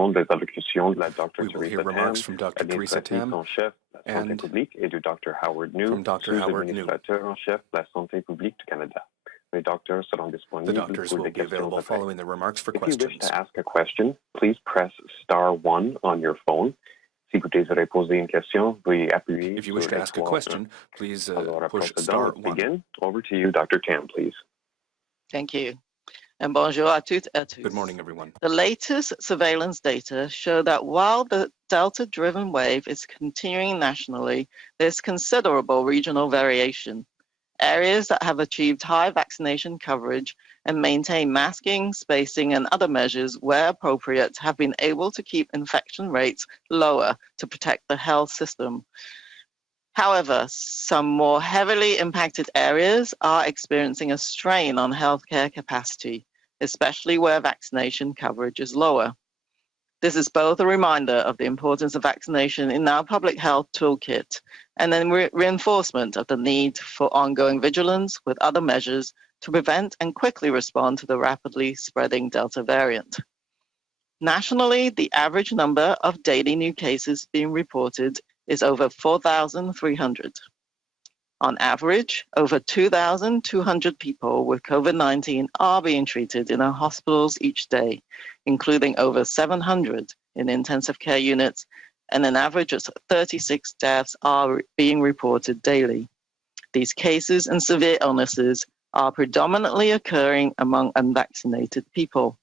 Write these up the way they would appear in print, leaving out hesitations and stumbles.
entendrons des allocutions de la Dr. We will Theresa hear remarks Tam, from Dr. Theresa Tam en chef de la santé and publique, et de Dr. Howard New, from Dr. Howard New. sous-administrateur en chef de la santé publique du Canada. Les docteurs seront The disponibles doctors pour will des be questions available après. following the remarks for If you wish questions. to ask a question, please press *1 on your phone. Si vous désirez poser une question, veuillez appuyer If you wish sur to ask a l'étoile question, please Alors, push procédons, *1. begin. Over to you, Dr. Tam, please. Thank you. And bonjour à toutes et à tous. Good morning, everyone. The latest surveillance data show that while the Delta-driven wave is continuing nationally, there's considerable regional variation. Areas that have achieved high vaccination coverage and maintain masking, spacing, and other measures where appropriate have been able to keep infection rates lower to protect the health system. However, some more heavily impacted areas are experiencing a strain on healthcare capacity, especially where vaccination coverage is lower. This is both a reminder of the importance of vaccination in our public health toolkit and then reinforcement of the need for ongoing vigilance with other measures to prevent and quickly respond to the rapidly spreading Delta variant. Nationally, the average number of daily new cases being reported is over 4,300. On average, over 2,200 people with COVID-19 are being treated in our hospitals each day, including over 700 in intensive care units, and an average of 36 deaths are being reported daily. These cases and severe illnesses are predominantly occurring among unvaccinated people.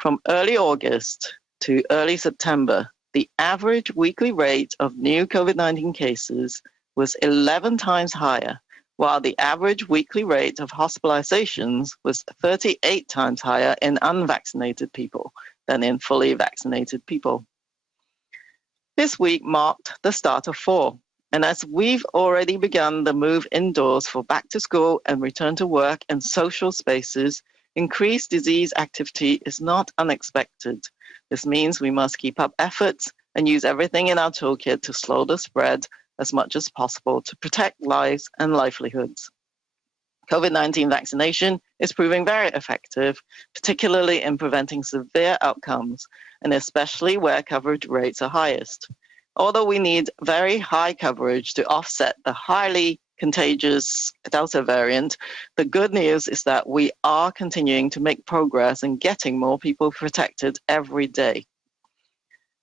From early August to early September, the average weekly rate of new COVID-19 cases was 11 times higher, while the average weekly rate of hospitalizations was 38 times higher in unvaccinated people than in fully vaccinated people. This week marked the start of fall, and as we've already begun the move indoors for back to school and return to work and social spaces, increased disease activity is not unexpected. This means we must keep up efforts and use everything in our toolkit to slow the spread as much as possible to protect lives and livelihoods. COVID-19 vaccination is proving very effective, particularly in preventing severe outcomes, and especially where coverage rates are highest. Although we need very high coverage to offset the highly contagious Delta variant, the good news is that we are continuing to make progress in getting more people protected every day.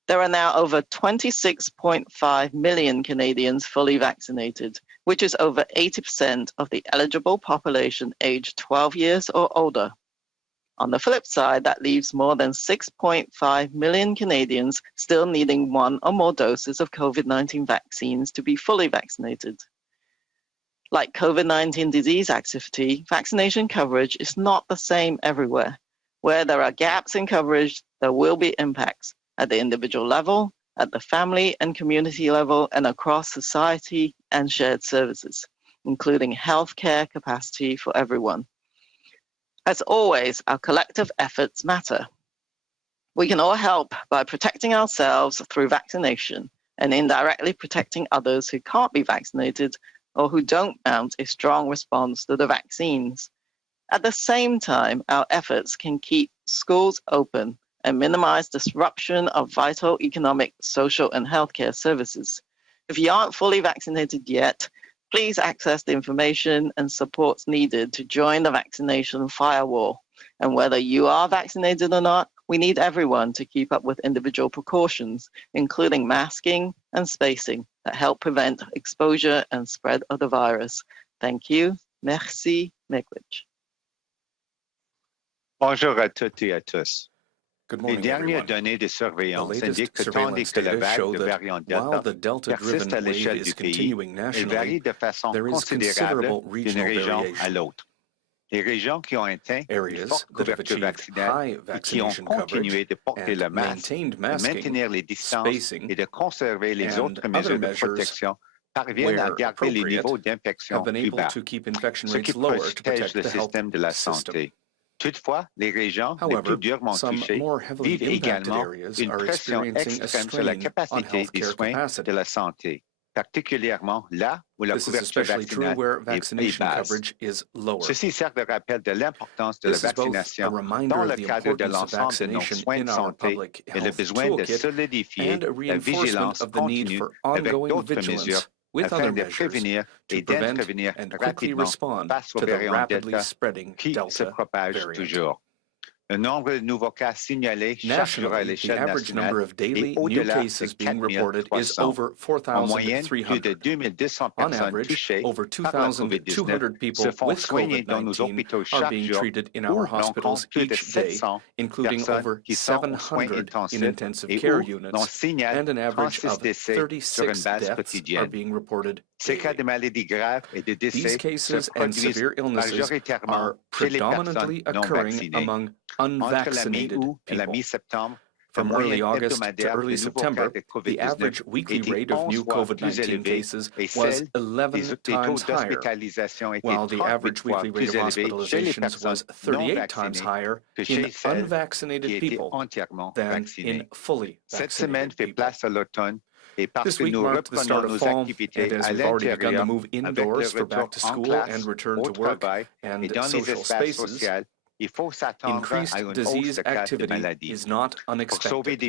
There are now over 26.5 million Canadians fully vaccinated, which is over 80% of the eligible population aged 12 years or older. On the flip side, that leaves more than 6.5 million Canadians still needing one or more doses of COVID-19 vaccines to be fully vaccinated. Like COVID-19 disease activity, vaccination coverage is not the same everywhere. Where there are gaps in coverage, there will be impacts at the individual level, at the family and community level, and across society and shared services, including healthcare capacity for everyone. As always, our collective efforts matter. We can all help by protecting ourselves through vaccination and indirectly protecting others who can't be vaccinated or who don't mount a strong response to the vaccines. At the same time, our efforts can keep schools open and minimize disruption of vital economic, social, and healthcare services. If you aren't fully vaccinated yet, please access the information and supports needed to join the vaccination firewall. And whether you are vaccinated or not, we need everyone to keep up with individual precautions, including masking and spacing, that help prevent exposure and spread of the virus. Thank you. Merci, Miigwech. Bonjour à toutes et à tous. Good Les morning, dernières everyone. données de The surveillance latest indiquent que tandis surveillance que la data vague show de that variant while Delta the Delta-driven persiste à wave l'échelle is du pays, continuing elle nationally, varie de façon there is considérable considerable d'une regional région à variation. l'autre. Les régions qui ont atteint une Areas forte that have couverture achieved vaccinale high et qui ont vaccination continué coverage de porter and le masque, maintained de masking, maintenir les distances spacing, et de conserver les and autres other mesures de measures protection parviennent à where garder les appropriate, niveaux have d'infection been plus able bas, to keep infection ce qui rates lower to protège protect le the health système de la system. santé. Toutefois, les régions les plus However, durement some touchées more heavily vivent impacted également areas une are pression experiencing a extrême sur la strain on capacité des healthcare soins de capacity. la santé. particulièrement là où la This is couverture especially true vaccinale where est vaccination basse. coverage is lower. Ceci sert de rappel de l'importance de la This is both a vaccination reminder dans of le the cadre de importance of l'ensemble de nos vaccination soins in de our santé public et le health besoin de toolkit, solidifier and a la reinforcement vigilance of the need continue for avec ongoing d'autres vigilance mesures with other afin de measures prévenir to et prevent d'intervenir and quickly rapidement respond face au to the variant rapidly Delta spreading qui se Delta propage variant. toujours. Le nombre de nouveaux cas signalés chaque jour à Nationally, the l'échelle average nationale number of est daily new au-delà de cases being reported is 4 300. over En moyenne, plus de 4,300. 2200 On personnes average, touchées over par la COVID-19 2,200 people se font with soigner dans nos COVID-19 hôpitaux are chaque being jour, treated in où our l'on hospitals compte plus de each day, 700 including personnes over qui sont aux soins 700 in intensifs intensive et care où l'on units, signale and an average 36 of décès sur une 36 base deaths are quotidienne. being reported Ces cas daily. de maladies graves et de These décès se cases and produisent severe illnesses majoritairement are chez les personnes predominantly non occurring vaccinées. among Entre la unvaccinated mi-août et la people. mi-septembre, la From early moyenne August to hebdomadaire early de nouveaux cas September, de the COVID-19 average weekly était rate of 11 new fois plus COVID-19 élevée cases et was celle 11 des taux times higher, d'hospitalisation était while the 38 average fois weekly rate plus of élevé chez les hospitalizations personnes was non 38 times vaccinées higher que in chez celles qui unvaccinated étaient people entièrement than vaccinées. in fully Cette semaine vaccinated fait people. place à l'automne et parce This que week nous marked the reprenons start of nos fall, activités and as à we've already begun to l'intérieur move avec le indoors for retour back to en school classe, and return au to work travail et and dans les social espaces spaces, sociaux, il faut s'attendre increased à une hausse disease de cas de activity maladie. is not Pour sauver unexpected.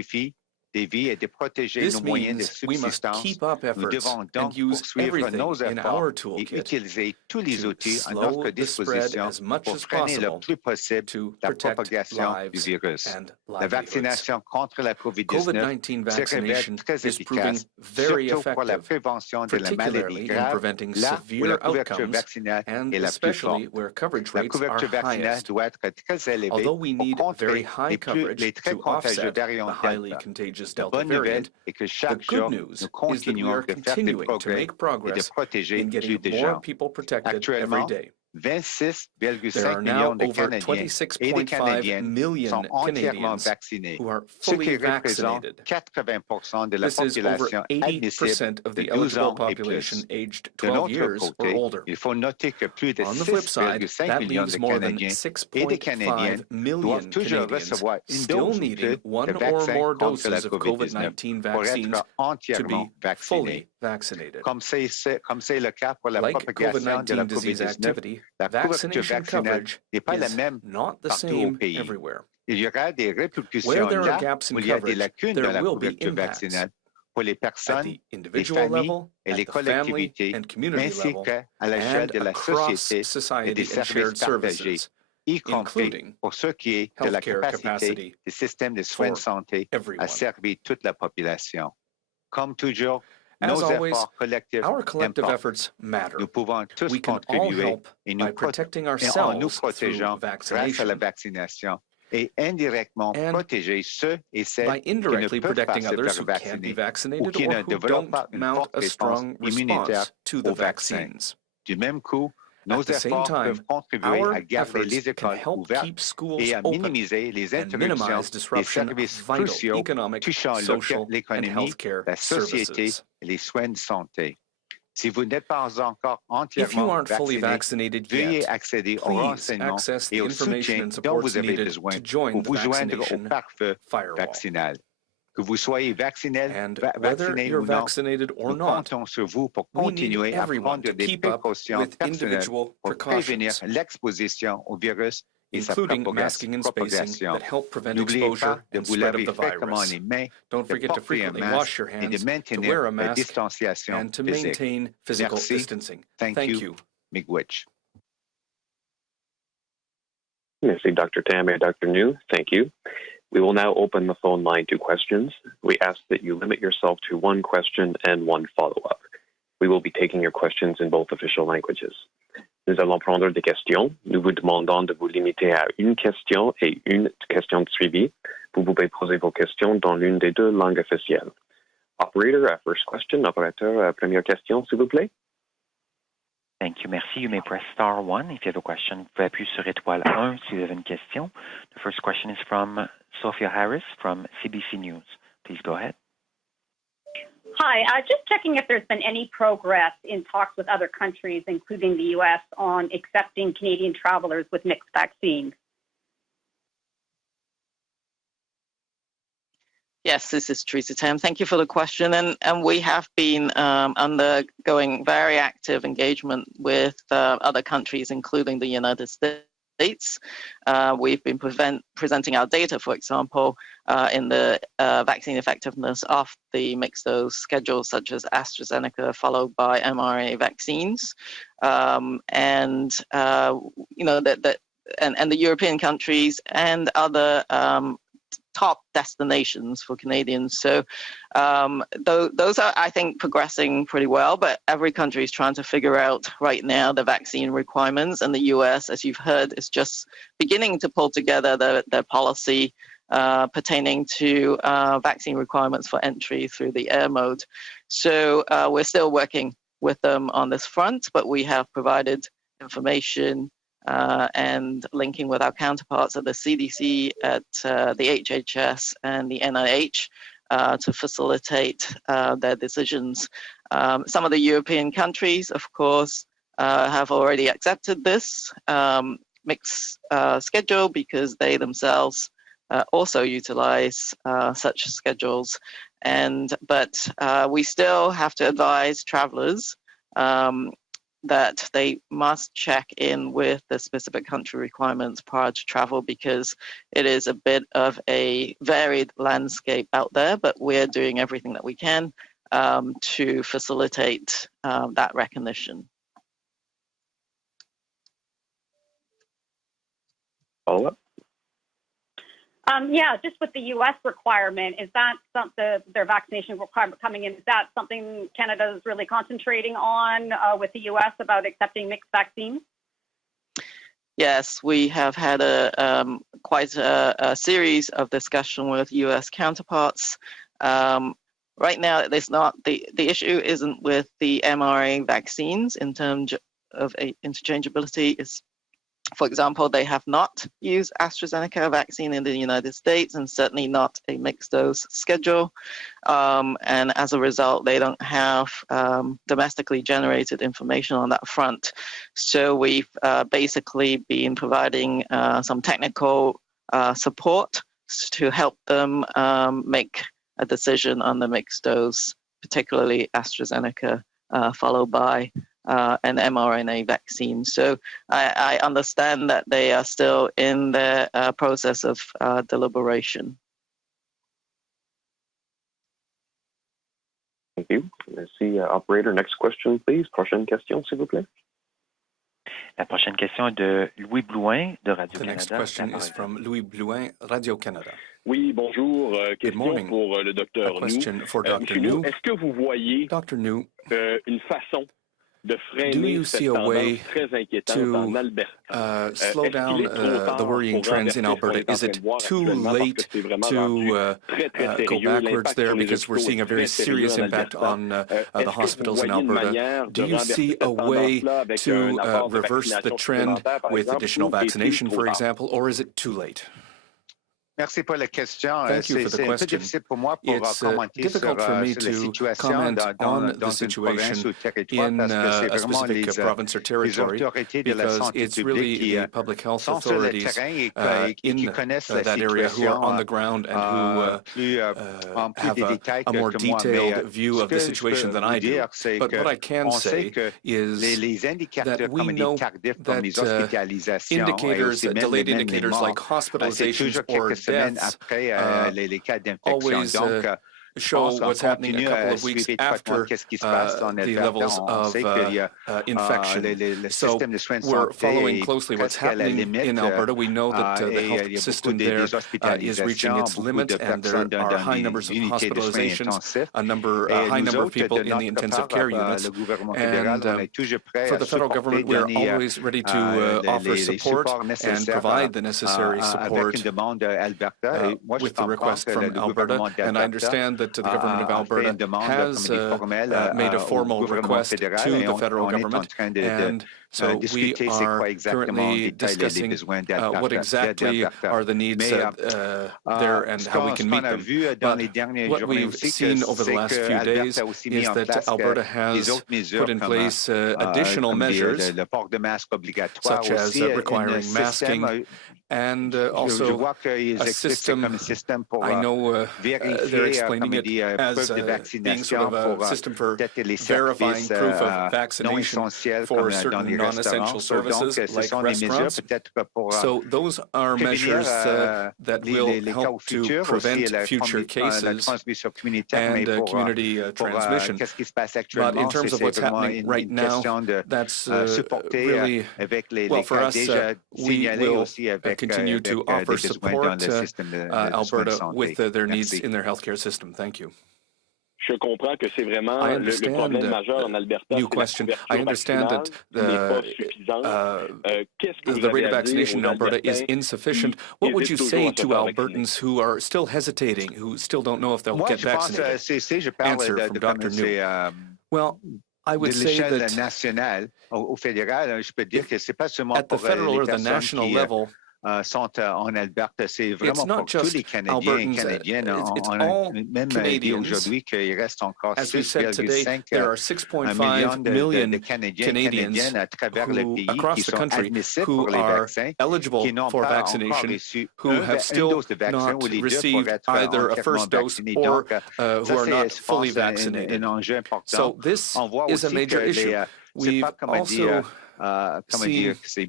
des vies et de protéger This nos moyens de means we must subsistance, keep up nous efforts devons and donc use poursuivre everything nos in efforts our et toolkit utiliser tous les to outils à notre slow the spread disposition as much pour as freiner le possible plus possible to la protect propagation du lives virus. and La livelihoods. vaccination contre la COVID-19 COVID-19 se révèle vaccination très is proving efficace, very surtout pour la effective, prévention de la maladie particularly in grave, preventing là où severe la couverture outcomes vaccinale and est la plus especially forte. where coverage La rates are couverture vaccinale highest. doit être très élevée Although we pour need very contrer high coverage les très to contagieux offset the variants highly Delta. contagious La Delta bonne nouvelle variant, est que the chaque good jour, news nous is that we are continuons de faire des continuing to progrès make et de progress protéger in plus getting de more gens. people protected every Actuellement, day. There 26,5 are now millions de over Canadiens et de 26.5 Canadiennes million sont entièrement Canadians vaccinés, who are ce qui fully représente vaccinated. 80% de la This is over population admissible 80% of de the 12 eligible ans et population plus. aged De 12 l'autre years or côté, older. il faut noter que plus de On the flip side, 6,5 that millions leaves de more than Canadiens et de 6.5 Canadiennes doivent million toujours Canadians recevoir une still dose ou needing plus one de or vaccin more contre la doses of COVID-19 COVID-19 pour vaccines être to entièrement be vaccinés. fully vaccinated. Comme c'est le cas pour la Like propagation de la COVID-19 disease COVID-19, activity, la couverture vaccination vaccinale coverage n'est pas la is même not the partout au same pays. everywhere. Il y aura des Where répercussions there are là gaps où in il y a des coverage, lacunes there dans la will be couverture impacts vaccinale pour les at personnes, the les individual familles level, et les at the family collectivités, and community ainsi level, qu'à l'échelle and de la across société et des society and services shared partagés, services, y compris including pour ce qui est de la healthcare capacité capacity des systèmes de soins de for santé à everyone. servir toute la population. Comme toujours, As nos always, efforts collectifs our collective importent. efforts matter. Nous pouvons tous We can all contribuer help et by protecting en nous ourselves through protégeant grâce à la vaccination vaccination et indirectement and protéger ceux et by celles qui ne indirectly peuvent pas protecting se others faire who can't be vacciner ou vaccinated qui or ne who développent don't pas une mount forte a réponse strong immunitaire response to the au vaccin. vaccines. Du même coup, nos At the same efforts peuvent time, contribuer à our garder efforts les can écoles help ouvertes keep schools et à open minimiser les and interruptions minimize des disruption of services vital cruciaux economic, touchant social, and l'économie, healthcare la société services. et les soins de santé. Si vous n'êtes pas encore If you entièrement aren't fully vacciné, vaccinated veuillez yet, accéder aux please renseignements access et the au information soutien and dont supports vous avez needed besoin to join pour the vous joindre au vaccination pare-feu firewall. vaccinal. Que vous soyez vacciné And whether ou you're non, vaccinated or nous not, comptons sur vous pour we need continuer à everyone prendre to des keep up précautions with personnelles individual pour prévenir precautions, l'exposition au virus et sa including masking and spacing propagation. that help prevent N'oubliez exposure pas de and vous spread laver of the fréquemment virus. les mains, Don't de forget to porter un frequently masque wash your et de hands, to maintenir wear a la mask, distanciation and to physique. maintain physical Merci. distancing. Thank you. Miigwech. Merci, Dr. Tam and Dr. New. Thank you. We will now open the phone line to questions. We ask that you limit yourself to one question and one follow-up. We will be taking your questions in both official languages. Nous allons prendre des questions. Nous vous demandons de vous limiter à une question et une question de suivi. Vous pouvez poser vos questions dans l'une des deux langues officielles. Operator, first question. Operateur, première question, s'il vous plaît. Thank you. Merci. You may press star 1 if you have a question. Vous pouvez appuyer sur étoile 1 si vous avez une question. The first question is from Sophia Highrisk from CBC News. Please go ahead. Hi, just checking if there's been any progress in talks with other countries, including the U.S., on accepting Canadian travelers with mixed vaccines. Yes, this is Teresa Tam. Thank you for the question. And we have been undergoing very active engagement with other countries, including the United States. We've been presenting our data, for example, in the vaccine effectiveness of the mixed dose schedule, such as AstraZeneca, followed by mRNA vaccines. And the European countries and other top destinations for Canadians. So those are, I think, progressing pretty well, but every country is trying to figure out right now the vaccine requirements. And the US, as you've heard, is just beginning to pull together their policy pertaining to vaccine requirements for entry through the air mode. So we're still working with them on this front, but we have provided information and linking with our counterparts at the CDC, at the HHS and the NIH to facilitate their decisions. Some of the European countries, of course, have already accepted this mixed schedule because they themselves also utilize such schedules. But we still have to advise travelers that they must check in with the specific country requirements prior to travel, because it is a bit of a varied landscape out there, but we're doing everything that we can to facilitate that recognition. Follow-up? Yeah, just with the U.S. requirement, is that their vaccination requirement coming in? Is that something Canada is really concentrating on with the U.S. about accepting mixed vaccines? Yes, we have had quite a series of discussion with U.S. counterparts. Right now, it's not the issue isn't with the mRNA vaccines in terms of interchangeability. It's, for example, they have not used AstraZeneca vaccine in the United States, and certainly not a mixed dose schedule. And as a result, they don't have domestically generated information on that front. So we've basically been providing some technical support to help them make a decision on the mixed dose, particularly AstraZeneca, followed by an mRNA vaccine. So I understand that they are still in the process of deliberation. Thank you. Let's see, operator, next question, please. Prochaine question, s'il vous plaît. La prochaine question est de Louis Blouin de Radio-Canada. The next question is from Louis Blouin, Radio-Canada. Oui, bonjour. Good morning. Question pour le docteur A question for Dr. Monsieur New. Est-ce que vous voyez Dr. New, une façon de do freiner you cette see a way tendance très inquiétante en Alberta? slow down the worrying trends in Alberta? Is it too late to go backwards there, because we're seeing a very serious impact on the hospitals in Alberta? Do you see a way to reverse the trend with additional vaccination, for example, or is it too late? Merci pour la question. Thank you for the C'est un peu question. difficile pour moi pour It's commenter difficult for me sur la to situation comment dans on the une situation province ou territoire, in parce que c'est a vraiment specific province or les territory, autorités de la because santé it's publique really qui the public health sont sur le authorities terrain et in qui connaissent la that area who are on the ground and who have a more detailed view of the situation than I do. But what I can say is that we know that indicators, delayed indicators like hospitalizations or deaths always show what's happening a couple of weeks after the levels of infection. So we're following closely what's happening in Alberta. We know that the health system there is reaching its limit, and there are high numbers of hospitalizations, high number of people in the intensive care units. And for the federal government, we're always ready to offer support and provide the necessary support with the request from Alberta. And I understand that that the government of Alberta has made a formal request to the federal government, and so we are currently discussing what exactly are the needs there and how we can meet them. But what we've seen over the last few days is that Alberta has put in place additional measures, such as requiring masking, and also a system, I know they're explaining it as being sort of a system for verifying proof of vaccination for certain non-essential services like restaurants. So those are measures that will help to prevent future cases and community transmission. But in terms of what's happening right now, that's really, well, for us, we will continue to offer support Alberta with their needs in their healthcare system. Thank you. Je comprends que c'est vraiment le problème majeur en Alberta. New question. I understand that the rate of vaccination in Alberta is insufficient. What would you say to Albertans who are still hesitating, who still don't know if they'll get vaccinated? Answer from Dr. New. Well, I would say that at the federal or the national level, it's not just Albertans, it's all Canadians. As we said today, there are 6.5 million Canadians who, across the country, who are eligible for vaccination, who have still not received either a first dose or who are not fully vaccinated. So this is a major issue. We've also seen there's a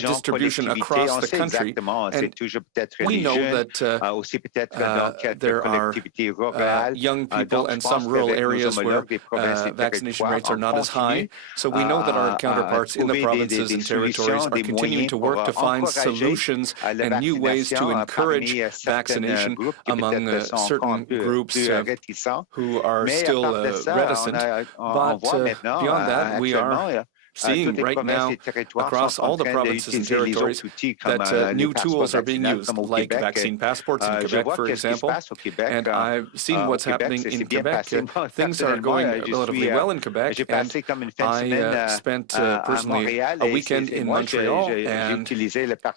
distribution across the country, and we know that there are young people and some rural areas where vaccination rates are not as high. So we know that our counterparts in the provinces and territories are continuing to work to find solutions and new ways to encourage vaccination among certain groups who are still reticent. But beyond that, we are seeing right now across all the provinces and territories that new tools are being used, like vaccine passports in Quebec, for example. And I've seen what's happening in Quebec. Things are going relatively well in Quebec, and I spent personally a weekend in Montreal, and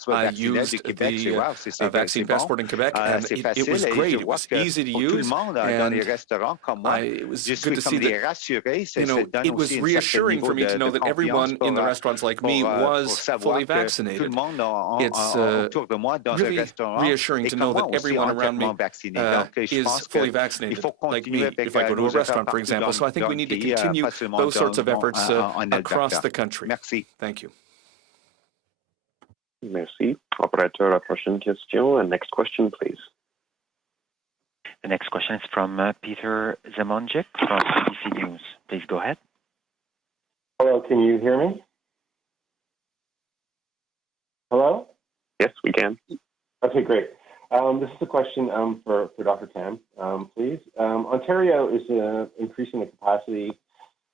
I used the vaccine passport in Quebec, and it was great. It was easy to use, and it was good to see that, it was reassuring for me to know that everyone in the restaurants like me was fully vaccinated. It's really reassuring to know that everyone around me is fully vaccinated, like me, if I go to a restaurant, for example. So I think we need to continue those sorts of efforts across the country. Thank you. Merci. Operateur, la prochaine question. Next question, please. The next question is from Peter Zemonjic from CBC News. Please go ahead. Hello, can you hear me? Hello? Yes, we can. Okay, great. This is a question for Dr. Tam, please. Ontario is increasing the capacity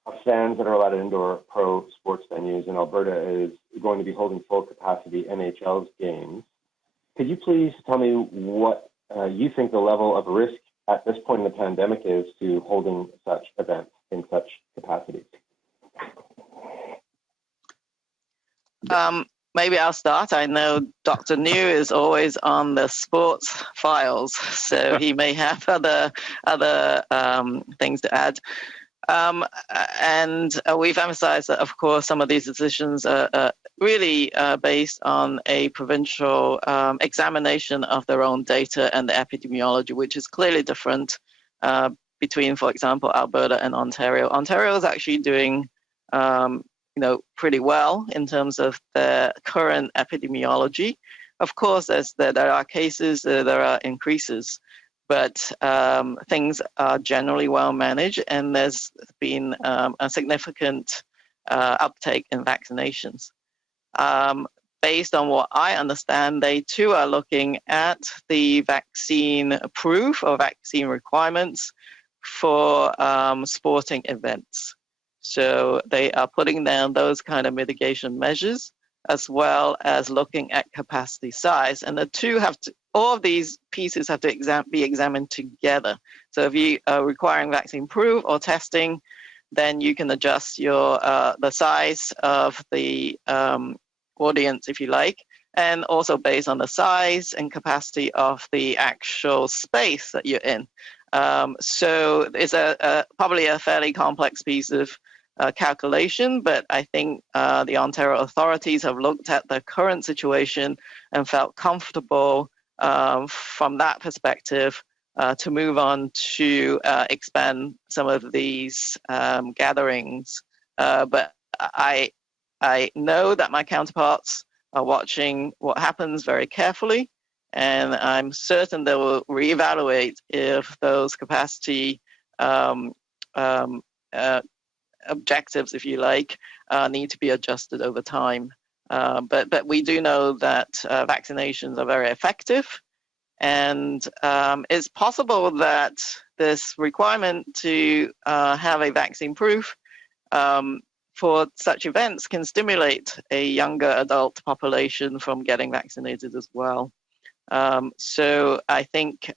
of fans that are allowed at indoor pro sports venues, and Alberta is going to be holding full capacity NHL's games. Could you please tell me what you think the level of risk at this point in the pandemic is to holding such events in such capacity? Maybe I'll start. I know Dr. New is always on the sports files, so he may have other things to add. And we've emphasized that, of course, some of these decisions are really based on a provincial examination of their own data and the epidemiology, which is clearly different between, for example, Alberta and Ontario. Ontario is actually doing pretty well in terms of the current epidemiology. Of course, there are cases, there are increases, but things are generally well managed, and there's been a significant uptake in vaccinations. Based on what I understand, they too are looking at the vaccine proof or vaccine requirements for sporting events. So they are putting down those kind of mitigation measures as well as looking at capacity size. And the two all of these pieces have to be examined together. So if you are requiring vaccine proof or testing, then you can adjust your the size of the audience, if you like, and also based on the size and capacity of the actual space that you're in. So it's probably a fairly complex piece of calculation, but I think the Ontario authorities have looked at the current situation and felt comfortable from that perspective to move on to expand some of these gatherings. But I know that my counterparts are watching what happens very carefully, and I'm certain they will reevaluate if those capacity objectives, if you like, need to be adjusted over time. But we do know that vaccinations are very effective, and it's possible that this requirement to have a vaccine proof for such events can stimulate a younger adult population from getting vaccinated as well. So I think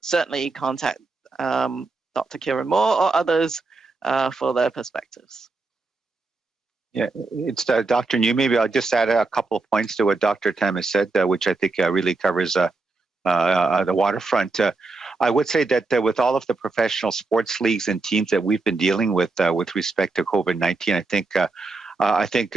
certainly contact Dr. Kieran Moore or others for their perspectives. Yeah, it's Dr. New. Maybe I'll just add a couple of points to what Dr. Tam has said, which I think really covers the waterfront. I would say that with all of the professional sports leagues and teams that we've been dealing with respect to COVID-19, I think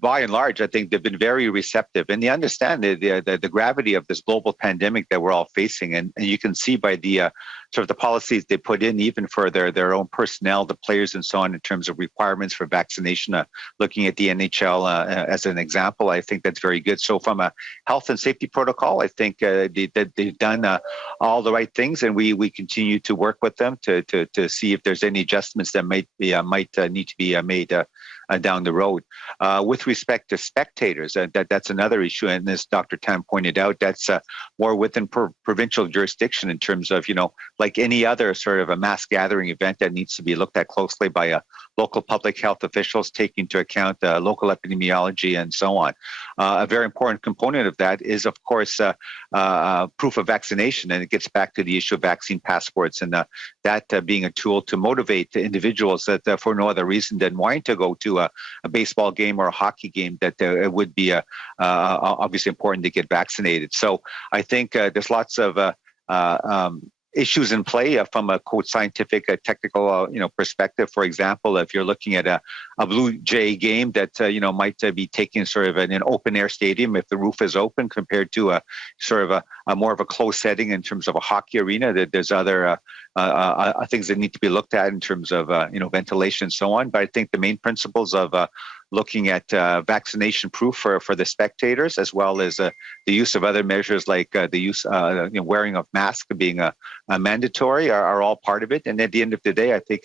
by and large, I think they've been very receptive, and they understand the gravity of this global pandemic that we're all facing. And you can see by the sort of the policies they put in, even for their own personnel, the players and so on, in terms of requirements for vaccination. Looking at the NHL as an example, I think that's very good. So from a health and safety protocol, I think that they've done all the right things, and we continue to work with them to see if there's any adjustments that might need to be made down the road. With respect to spectators, that's another issue, and as Dr. Tam pointed out, that's more within provincial jurisdiction in terms of, like any other sort of a mass gathering event that needs to be looked at closely by local public health officials, taking into account local epidemiology and so on. A very important component of that is, of course, proof of vaccination, and it gets back to the issue of vaccine passports, and that being a tool to motivate individuals that for no other reason than wanting to go to a baseball game or a hockey game, that it would be obviously important to get vaccinated. So I think there's lots of issues in play from a quote scientific, technical, perspective. For example, if you're looking at a Blue Jay game that might be taken sort of in an open air stadium, if the roof is open, compared to a sort of a more of a closed setting in terms of a hockey arena, that there's other things that need to be looked at in terms of ventilation and so on. But I think the main principles of looking at vaccination proof for the spectators, as well as the use of other measures like the use wearing of masks being mandatory, are all part of it. And at the end of the day, I think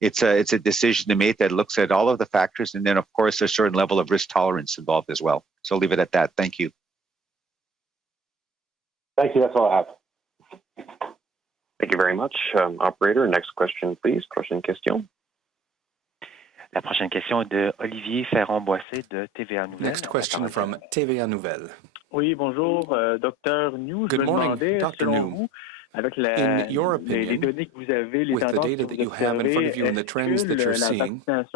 it's a decision to make that looks at all of the factors, and then of course a certain level of risk tolerance involved as well. So I'll leave it at that. Thank you. Thank you. That's all I have. Thank you very much. Operator, next question, please. Prochaine question. La prochaine question est de Olivier Ferron-Boissé de TVA Nouvelle. Next question from TVA Nouvelle. Oui, bonjour, Dr. New. Good morning, Dr. New. Avec in your opinion, les données que vous avez, les with the data that you have in front of you and the trends that you're seeing, is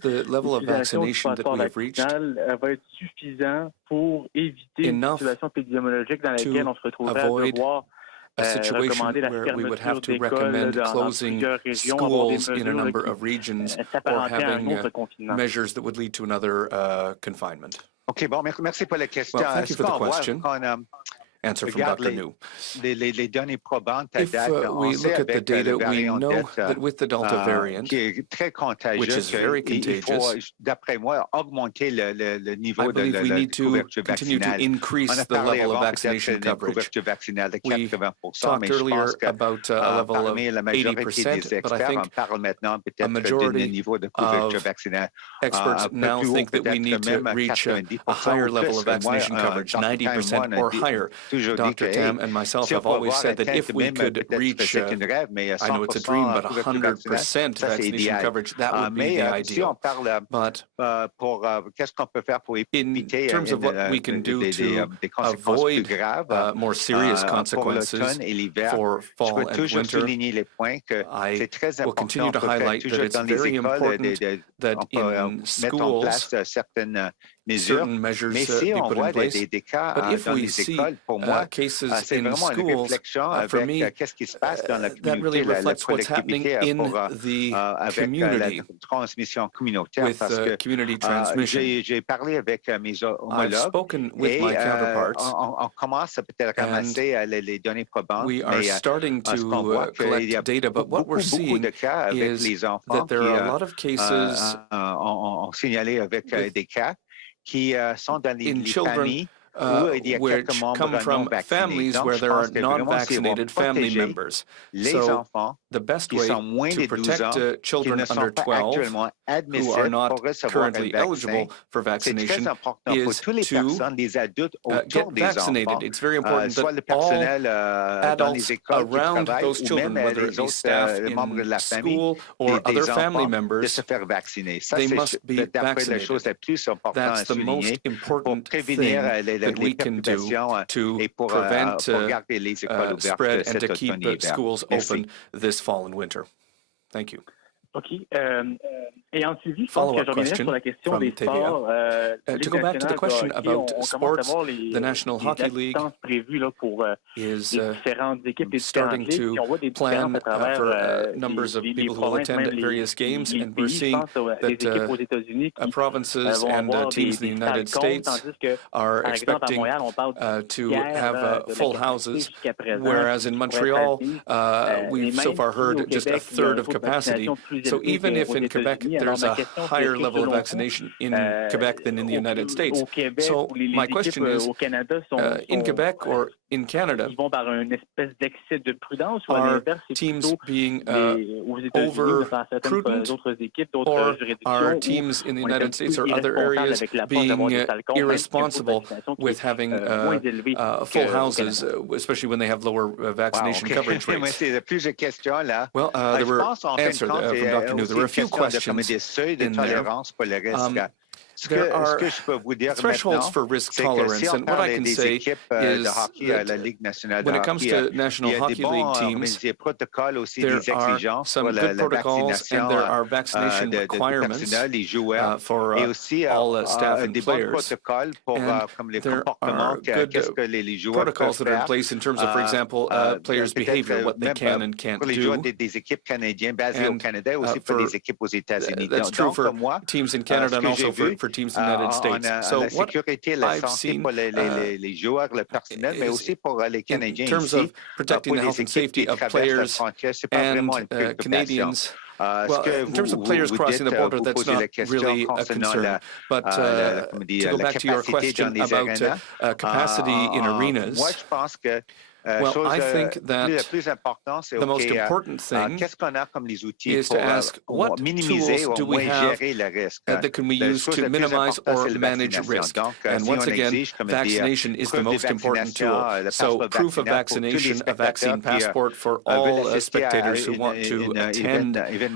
the level of vaccination that we have reached va être suffisant pour éviter une situation épidémiologique dans laquelle on se retrouverait à devoir a situation where we would have to recommend closing schools in a number of regions or having measures that would lead to another confinement? Okay, bon, merci pour la question. Well, thank you for the question. Answer from Dr. New. If we look at the data, we know that with the Delta variant, which is very contagious, I believe we need to continue to increase the level of vaccination coverage. We talked earlier about a level of 80%, but I think a majority of experts now think that we need to reach a higher level of vaccination coverage, 90% or higher, Dr. Tam and myself have always said that if we could reach, I know it's a dream, but 100% vaccination coverage, that would be the ideal. But in terms of what we can do to avoid more serious consequences for fall and winter, I will continue to highlight that it's very important that in schools certain measures be put in place. But if we see cases in schools, for me, that really reflects what's happening in the community with community transmission. I've spoken with my counterparts, and we are starting to collect data, but what we're seeing is that there are a lot of cases in children which come from families where there are non-vaccinated family members. So the best way to protect children under 12 who are not currently eligible for vaccination is to get vaccinated. It's very important that all adults around those children, whether it be staff in school or other family members, they must be vaccinated. That's the most important thing that we can do to prevent spread and to keep schools open this fall and winter. Thank you. OK. Et en suivi, je pense que je reviendrai sur la question des sports. To go back to the question about sports, the National Hockey League is starting to plan for numbers of people who will attend various games, and we're seeing that provinces and teams in the United States are expecting to have full houses, whereas in Montreal, we've so far heard just a third of capacity. So even if in Quebec there's a higher level of vaccination in Quebec than in the United States. So my question is, in Quebec or in Canada, are teams being over-prudent, or are teams in the United States or other areas being irresponsible with having full houses, especially when they have lower vaccination coverage rates? Well, there were answered from Dr. New. There were a few questions in there. There are thresholds for risk tolerance, and what I can say is that when it comes to National Hockey League teams, there are some good protocols and there are vaccination requirements for all staff and players. And there are good protocols that are in place in terms of, for example, players' behavior, what they can and can't do. And that's true for teams in Canada and also for teams in the United States. So what I've seen in terms of protecting the health and safety of players and Canadians, well, in terms of players crossing the border, that's not really a concern. But to go back to your question about capacity in arenas, well, I think that the most important thing is to ask what tools do we have that can we use to minimize or manage risk. And once again, vaccination is the most important tool. So proof of vaccination, a vaccine passport for all spectators who want to attend a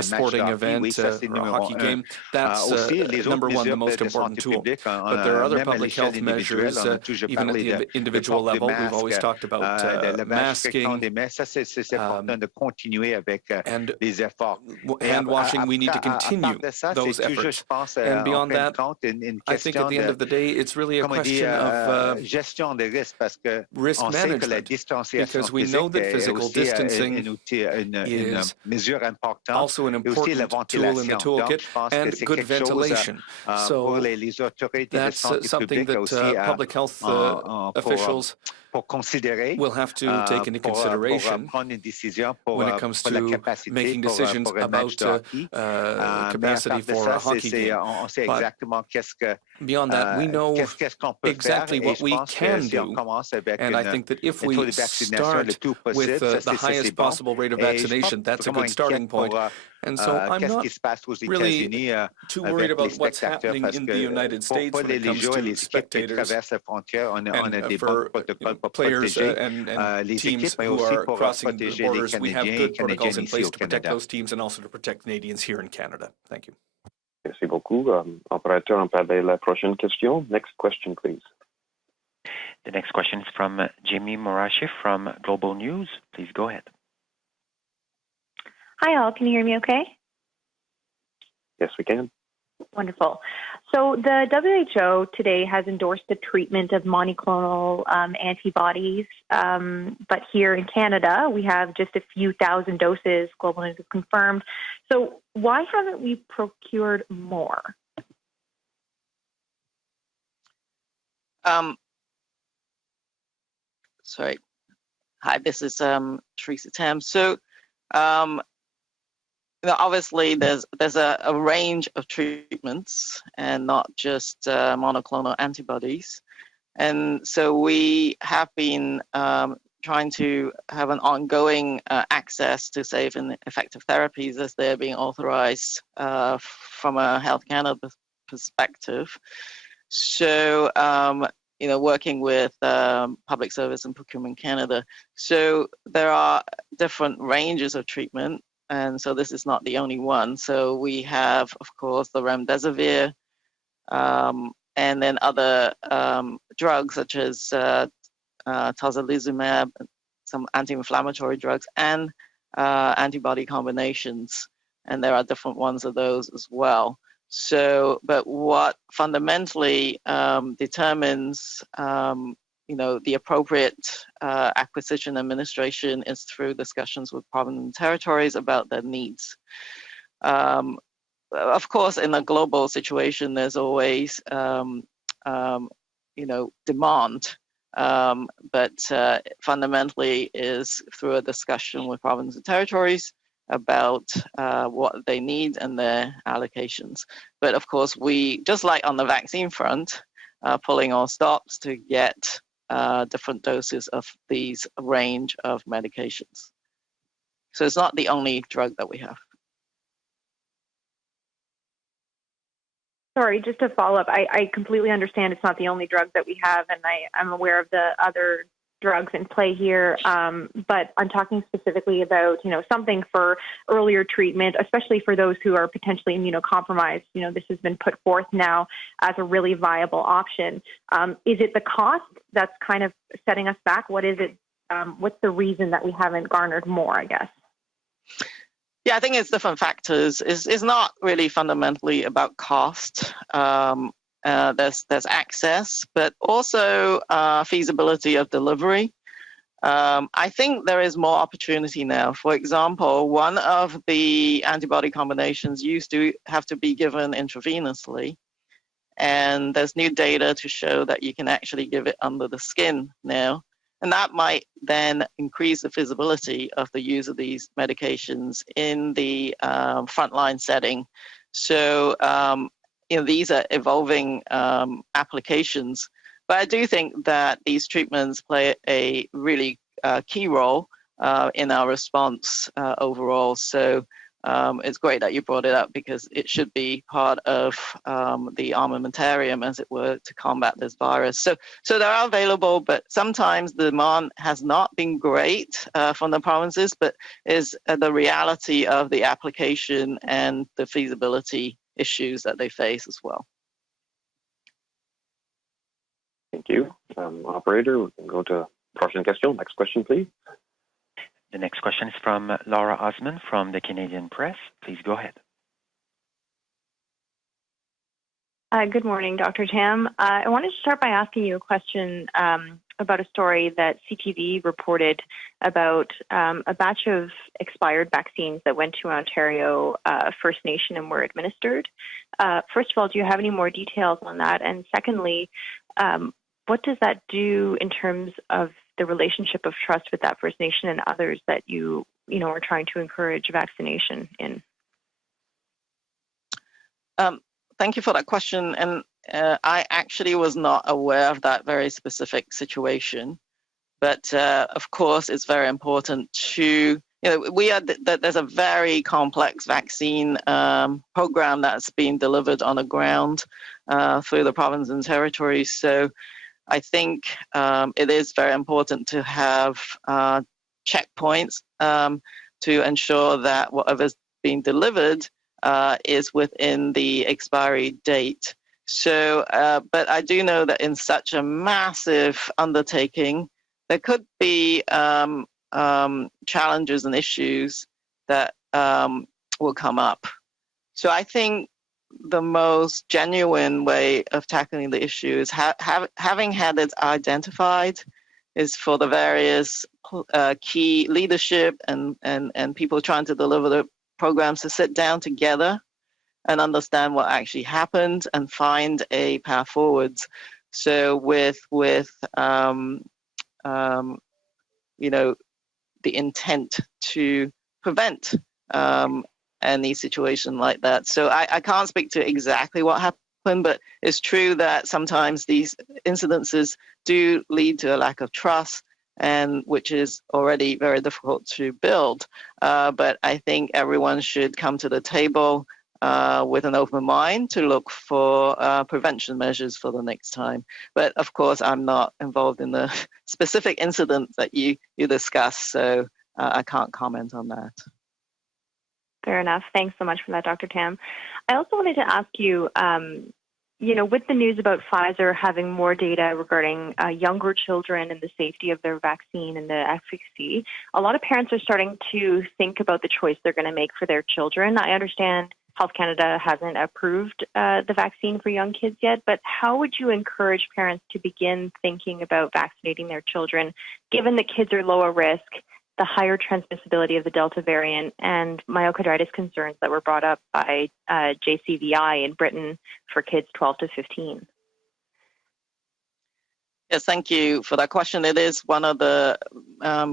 sporting event or a hockey game, that's number one, the most important tool. But there are other public health measures, even at the individual level. We've always talked about masking and hand washing. We need to continue those efforts. And beyond that, I think at the end of the day, it's really a question of risk management, because we know that physical distancing is also an important tool in the toolkit, and good ventilation. So that's something that public health officials will have to take into consideration when it comes to making decisions about capacity for a hockey game. But beyond that, we know exactly what we can do, and I think that if we start with the highest possible rate of vaccination, that's a good starting point. And so I'm not really too worried about what's happening in the United States when it comes to spectators and for players and teams who are crossing the borders. We have good protocols in place to protect those teams and also to protect Canadians here in Canada. Thank you. Merci beaucoup. Operateur, on peut aller la prochaine question. Next question, please. The next question is from Jamie Morashi from Global News. Please go ahead. Hi, all. Can you hear me okay? Yes, we can. Wonderful. So the WHO today has endorsed the treatment of monoclonal antibodies, but here in Canada, we have just a few thousand doses, Global News has confirmed. So why haven't we procured more? Sorry. Hi, this is Teresa Tam. So, obviously, there's a range of treatments and not just monoclonal antibodies. And so we have been trying to have an ongoing access to safe and effective therapies as they're being authorized from a Health Canada perspective. So, working with Public Service and Procurement Canada. So there are different ranges of treatment. And so this is not the only one. So we have, of course, the remdesivir, and then other drugs such as tocilizumab, some anti-inflammatory drugs, and antibody combinations. And there are different ones of those as well. So, but what fundamentally determines, the appropriate acquisition administration is through discussions with provinces and territories about their needs. Of course, in a global situation, there's always, demand, but fundamentally is through a discussion with provinces and territories about what they need and their allocations. But of course, we, just like on the vaccine front, pulling all stops to get different doses of these range of medications. So it's not the only drug that we have. Sorry, just to follow up, I completely understand it's not the only drug that we have, and I'm aware of the other drugs in play here, but I'm talking specifically about, something for earlier treatment, especially for those who are potentially immunocompromised. This has been put forth now as a really viable option. Is it the cost that's kind of setting us back? What is it? What's the reason that we haven't garnered more, I guess? Yeah, I think it's different factors. It's not really fundamentally about cost. There's access, but also feasibility of delivery. I think there is more opportunity now. For example, one of the antibody combinations used to have to be given intravenously, and there's new data to show that you can actually give it under the skin now. And that might then increase the feasibility of the use of these medications in the frontline setting. So, these are evolving applications, but I do think that these treatments play a really key role in our response overall. So it's great that you brought it up because it should be part of the armamentarium, as it were, to combat this virus. So they are available, but sometimes the demand has not been great from the provinces, but is the reality of the application and the feasibility issues that they face as well. Thank you. Operator, we can go to prochaine question. Next question, please. The next question is from Laura Osman from the Canadian Press. Please go ahead. Good morning, Dr. Tam. I wanted to start by asking you a question about a story that CTV reported about a batch of expired vaccines that went to Ontario First Nation and were administered. First of all, do you have any more details on that? And secondly, what does that do in terms of the relationship of trust with that First Nation and others that you are trying to encourage vaccination in? Thank you for that question. And I actually was not aware of that very specific situation. But of course, it's very important to there's a very complex vaccine program that's being delivered on the ground through the province and territories. So I think it is very important to have checkpoints to ensure that whatever's being delivered is within the expiry date. So, but I do know that in such a massive undertaking, there could be challenges and issues that will come up. So I think the most genuine way of tackling the issue is having had it identified is for the various key leadership and people trying to deliver the programs to sit down together and understand what actually happened and find a path forwards. So with the intent to prevent any situation like that. So I can't speak to exactly what happened, but it's true that sometimes these incidences do lead to a lack of trust, and which is already very difficult to build. But I think everyone should come to the table with an open mind to look for prevention measures for the next time. But of course, I'm not involved in the specific incident that you discussed, so I can't comment on that. Fair enough. Thanks so much for that, Dr. Tam. I also wanted to ask you, with the news about Pfizer having more data regarding younger children and the safety of their vaccine and the efficacy, a lot of parents are starting to think about the choice they're going to make for their children. I understand Health Canada hasn't approved the vaccine for young kids yet, but how would you encourage parents to begin thinking about vaccinating their children, given that kids are lower risk, the higher transmissibility of the Delta variant, and myocarditis concerns that were brought up by JCVI in Britain for kids 12 to 15? Yes, thank you for that question. It is one of the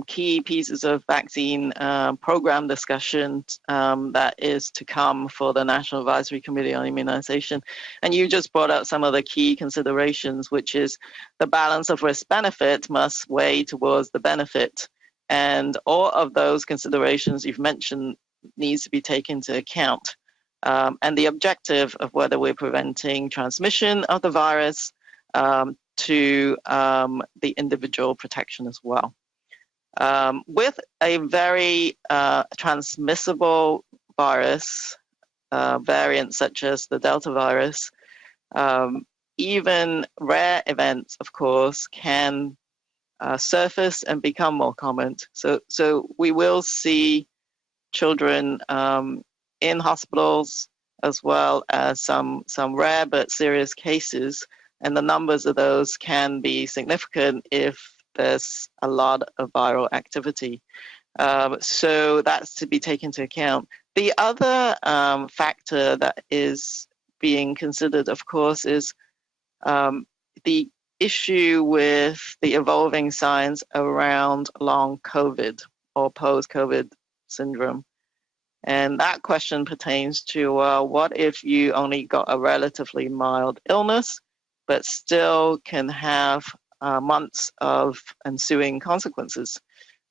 key pieces of vaccine program discussion that is to come for the National Advisory Committee on Immunization. And you just brought up some of the key considerations, which is the balance of risk-benefit must weigh towards the benefit. And all of those considerations you've mentioned needs to be taken into account. And the objective of whether we're preventing transmission of the virus to the individual protection as well. With a very transmissible virus, variant such as the Delta virus, even rare events, of course, can surface and become more common. So we will see children in hospitals as well as some rare but serious cases, and the numbers of those can be significant if there's a lot of viral activity. So that's to be taken into account. The other factor that is being considered, of course, is the issue with the evolving science around long COVID or post-COVID syndrome. And that question pertains to what if you only got a relatively mild illness, but still can have months of ensuing consequences.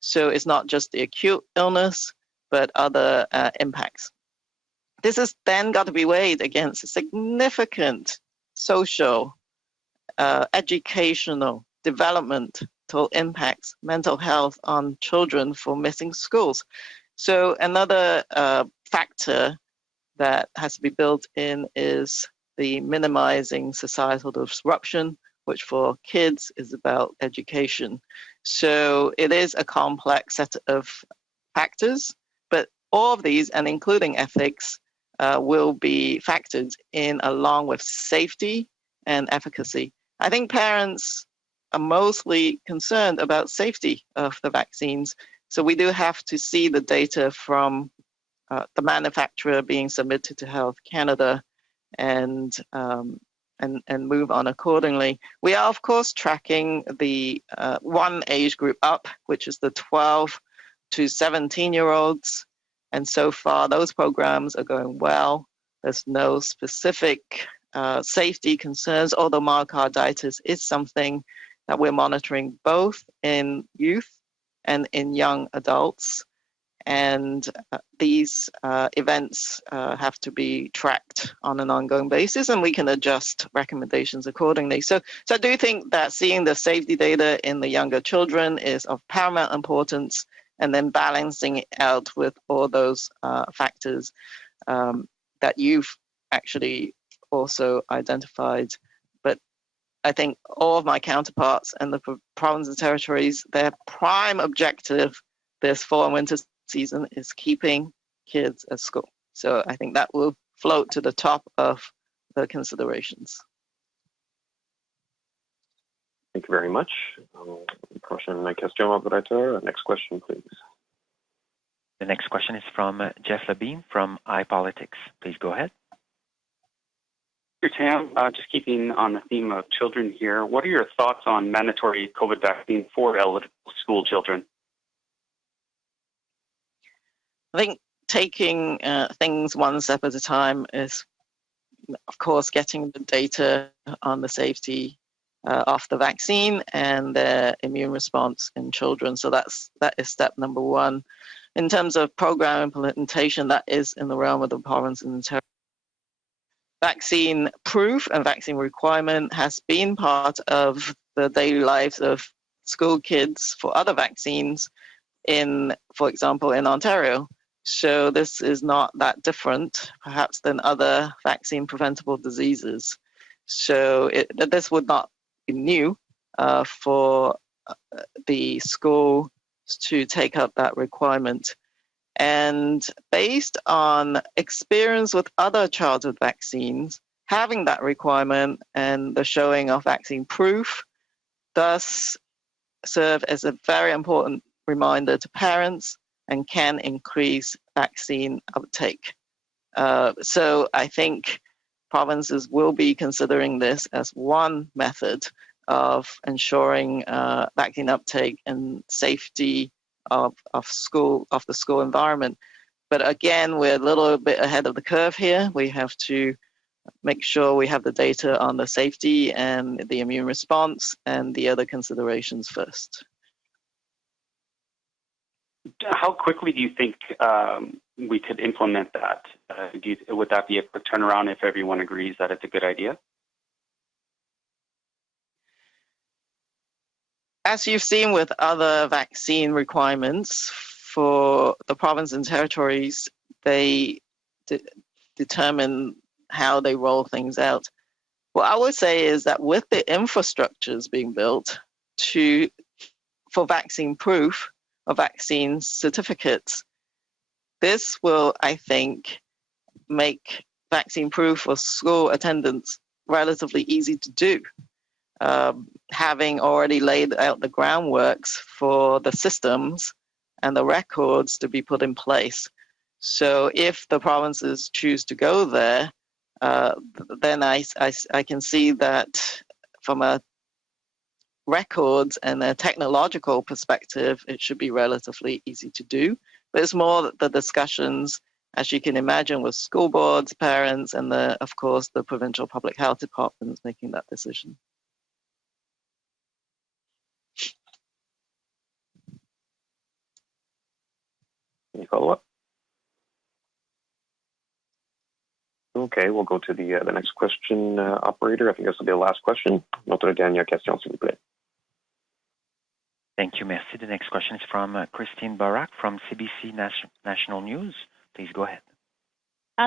So it's not just the acute illness, but other impacts. This has then got to be weighed against significant social, educational, developmental impacts, mental health on children for missing schools. So another factor that has to be built in is the minimizing societal disruption, which for kids is about education. So it is a complex set of factors, but all of these, and including ethics, will be factored in along with safety and efficacy. I think parents are mostly concerned about safety of the vaccines. So we do have to see the data from the manufacturer being submitted to Health Canada and move on accordingly. We are, of course, tracking the one age group up, which is the 12 to 17-year-olds. And so far, those programs are going well. There's no specific safety concerns, although myocarditis is something that we're monitoring both in youth and in young adults. and these events have to be tracked on an ongoing basis, and we can adjust recommendations accordingly. So I do think that seeing the safety data in the younger children is of paramount importance, and then balancing it out with all those factors that you've actually also identified. But I think all of my counterparts and the provinces and territories, their prime objective this fall and winter season is keeping kids at school. So I think that will float to the top of the considerations. Thank you very much. Prochaine question, operateur. Next question, please. The next question is from Jeff Labine from iPolitics. Please go ahead. Dr. Tam, just keeping on the theme of children here, what are your thoughts on mandatory COVID vaccine for eligible school children? I think taking things one step at a time is, of course, getting the data on the safety of the vaccine and their immune response in children. So that is step number one. In terms of program implementation, that is in the realm of the province and the territory. Vaccine proof and vaccine requirement has been part of the daily lives of school kids for other vaccines for example, in Ontario. So this is not that different, perhaps, than other vaccine preventable diseases. So this would not be new for the school to take up that requirement. And based on experience with other childhood vaccines, having that requirement and the showing of vaccine proof does serve as a very important reminder to parents and can increase vaccine uptake. So I think provinces will be considering this as one method of ensuring vaccine uptake and safety of the school environment. But again, we're a little bit ahead of the curve here. We have to make sure we have the data on the safety and the immune response and the other considerations first. How quickly do you think we could implement that? Would that be a quick turnaround if everyone agrees that it's a good idea? As you've seen with other vaccine requirements for the province and territories, they determine how they roll things out. What I would say is that with the infrastructures being built for vaccine proof, of vaccine certificates, this will, I think, make vaccine proof for school attendance relatively easy to do, having already laid out the groundworks for the systems and the records to be put in place. So if the provinces choose to go there, then I can see that from a records and a technological perspective, it should be relatively easy to do. But it's more the discussions, as you can imagine, with school boards, parents, and of course the provincial public health departments making that decision. Any follow-up? Okay, we'll go to the next question, operator. I think this will be the last question. Notre dernière question, s'il vous plaît. Thank you, merci. The next question is from Christine Barak from CBC National News. Please go ahead.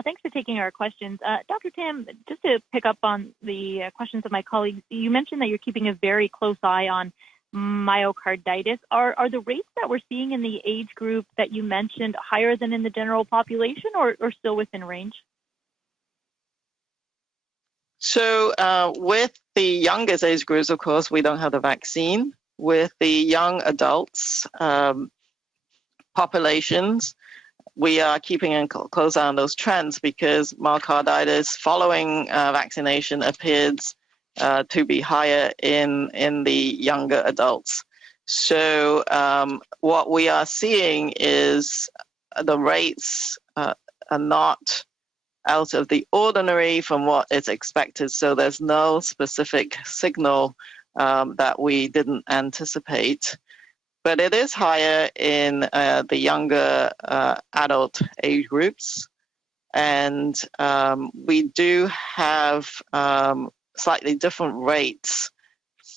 Thanks for taking our questions. Dr. Tam, just to pick up on the questions of my colleagues, you mentioned that you're keeping a very close eye on myocarditis. Are the rates that we're seeing in the age group that you mentioned higher than in the general population or still within range? So with the youngest age groups, of course, we don't have the vaccine. With the young adults populations, we are keeping a close eye on those trends because myocarditis following vaccination appears to be higher in the younger adults. So what we are seeing is the rates are not out of the ordinary from what is expected. So there's no specific signal that we didn't anticipate. but it is higher in the younger adult age groups. And we do have slightly different rates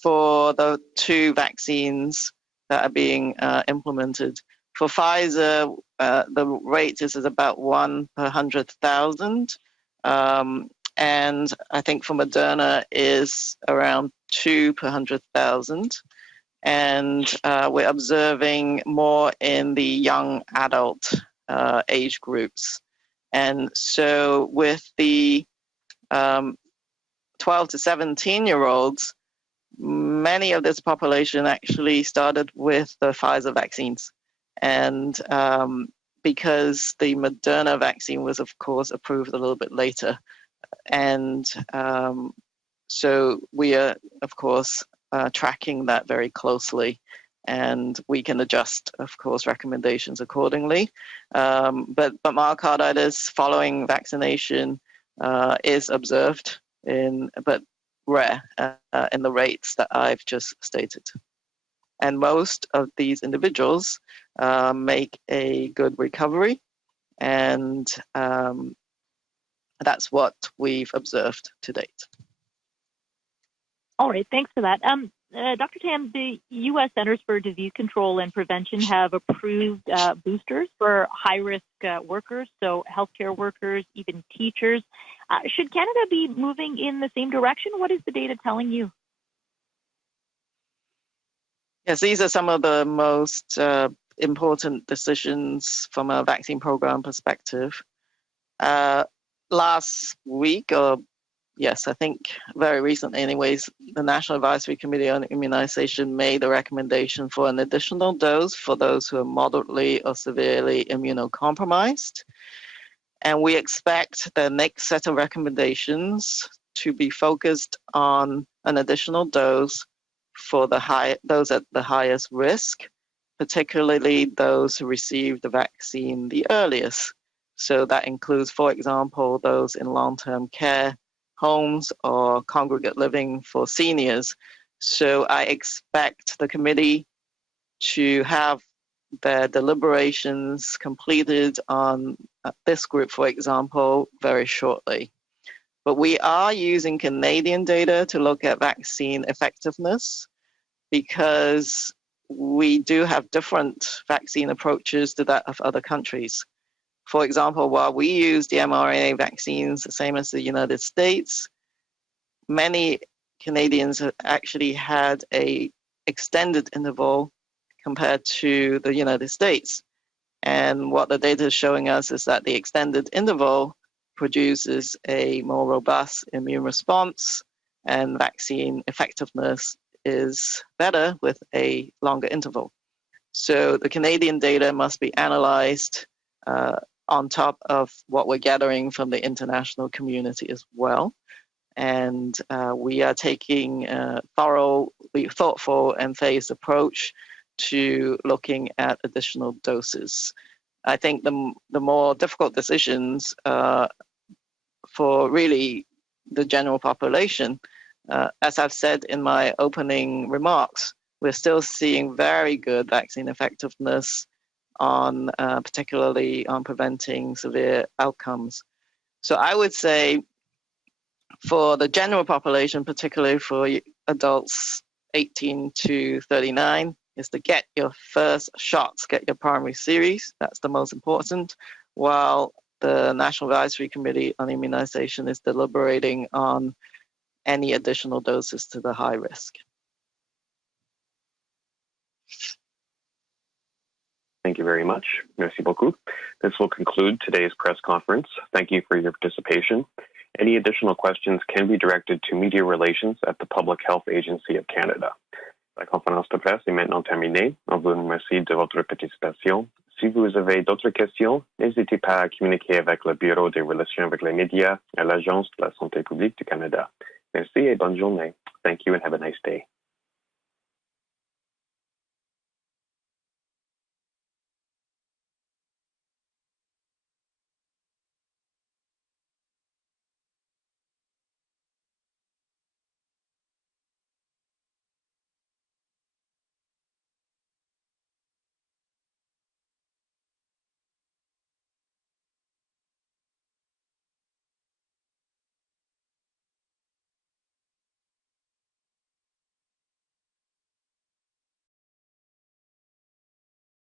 for the two vaccines that are being implemented. For Pfizer, the rate is about 1 per 100,000. And I think for Moderna is around 2 per 100,000. And we're observing more in the young adult age groups. And so with the 12 to 17-year-olds, many of this population actually started with the Pfizer vaccines. And because the Moderna vaccine was, of course, approved a little bit later. And so we are, of course, tracking that very closely. And we can adjust, of course, recommendations accordingly. But myocarditis following vaccination is observed, but rare in the rates that I've just stated. And most of these individuals make a good recovery, and that's what we've observed to date. All right, thanks for that. Dr. Tam, the U.S. Centers for Disease Control and Prevention have approved boosters for high-risk workers, so healthcare workers, even teachers. Should Canada be moving in the same direction? What is the data telling you? Yes, these are some of the most important decisions from a vaccine program perspective. Last week, yes, I think very recently anyways, the National Advisory Committee on Immunization made a recommendation for an additional dose for those who are moderately or severely immunocompromised. And we expect the next set of recommendations to be focused on an additional dose for those at the highest risk, particularly those who received the vaccine the earliest. So that includes, for example, those in long-term care homes or congregate living for seniors. So I expect the committee to have their deliberations completed on this group, for example, very shortly. But we are using Canadian data to look at vaccine effectiveness because we do have different vaccine approaches to that of other countries. For example, while we use the mRNA vaccines the same as the United States, many Canadians have actually had an extended interval compared to the United States. And what the data is showing us is that the extended interval produces a more robust immune response, and vaccine effectiveness is better with a longer interval. So the Canadian data must be analyzed on top of what we're gathering from the international community as well. And we are taking a thoughtful and phased approach to looking at additional doses. I think the more difficult decisions for really the general population, as I've said in my opening remarks, we're still seeing very good vaccine effectiveness on particularly on preventing severe outcomes. So I would say for the general population, particularly for adults 18 to 39, is to get your first shots, get your primary series. That's the most important, while the National Advisory Committee on Immunization is deliberating on any additional doses to the high risk. Thank you very much. Merci beaucoup. This will conclude today's press conference. Thank you for your participation. Any additional questions can be directed to Media Relations at the Public Health Agency of Canada. La conférence de presse est maintenant terminée. On vous remercie de votre participation. Si vous avez d'autres questions, n'hésitez pas à communiquer avec le Bureau des relations avec les médias à l'Agence de la santé publique du Canada. Merci et bonne journée. Thank you and have a nice day.